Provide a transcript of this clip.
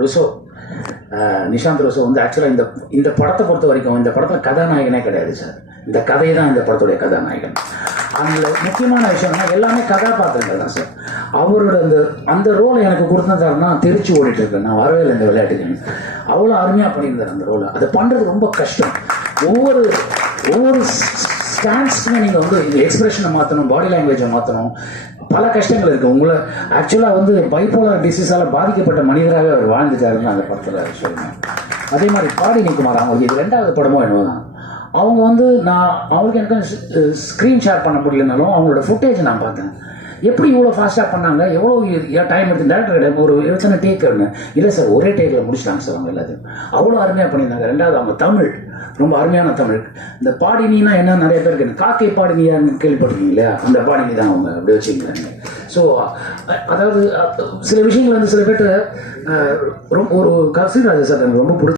ருசோ நிஷாந்த் ருசோ வந்து ஆக்சுவலாக இந்த இந்த படத்தை பொறுத்த வரைக்கும் இந்த படத்தில் கதாநாயகனே கிடையாது சார் இந்த கதை தான் இந்த படத்துடைய கதாநாயகன். அதில் முக்கியமான விஷயம்னா எல்லாமே கதாபாத்திரங்கள் தான் சார் அவரோட அந்த அந்த ரோலை எனக்கு கொடுத்துருந்தாருன்னா திருச்சி ஓடிட்டு இருக்கேன். நான் வரவே இல்லை இந்த விளையாட்டுக்கு. அவ்வளோ அருமையாக பண்ணியிருந்தார் அந்த ரோலை அதை பண்ணுறது ரொம்ப கஷ்டம். ஒவ்வொரு ஒவ்வொரு ஸ்டான்ஸ்க்குமே நீங்கள் வந்து இந்த எக்ஸ்பிரஷனை மாற்றணும் பாடி லாங்குவேஜை மாற்றணும் பல கஷ்டங்கள் இருக்குது உங்களை ஆக்சுவலாக வந்து பைப்போலர் டிசீஸால் பாதிக்கப்பட்ட மனிதராக அவர் வாழ்ந்துட்டாருன்னு அந்த படத்தில் சொல்லுவேன் அதே மாதிரி பாடி நிற்குமார் அவங்க இது ரெண்டாவது படமோ என்னவோ தான். அவங்க வந்து நான் அவங்களுக்கு எனக்கு ஸ்க்ரீன் ஷேர் பண்ண முடியலனாலும் அவங்களோட ஃபுட்டேஜ் நான் பார்த்தேன். எப்படி இவ்வளோ ஃபாஸ்ட்டாக பண்ணாங்க? எவ்வளோ டைம் எடுத்து டேரக்டர் ஒரு எத்தனை டேக் இல்லை சார் ஒரே டேக்கில் முடிச்சிட்டாங்க சார் அவங்க எல்லாத்தையும். அவ்வளோ அருமையாக பண்ணியிருந்தாங்க. ரெண்டாவது அவங்க தமிழ். ரொம்ப அருமையான தமிழ். இந்த பாடினினா என்ன? நிறைய பேருக்கு காக்கை பாடினியான்னு கேள்விப்பட்டிருக்கீங்க இல்லையா? அந்த பாடினி தான் அவங்க அப்படி வச்சுக்கிறாங்க ஸோ அதாவது சில விஷயங்கள் வந்து சில பேர்ட்ட ரொம்ப ஒரு கசிராஜ சார் எனக்கு ரொம்ப பிடிச்ச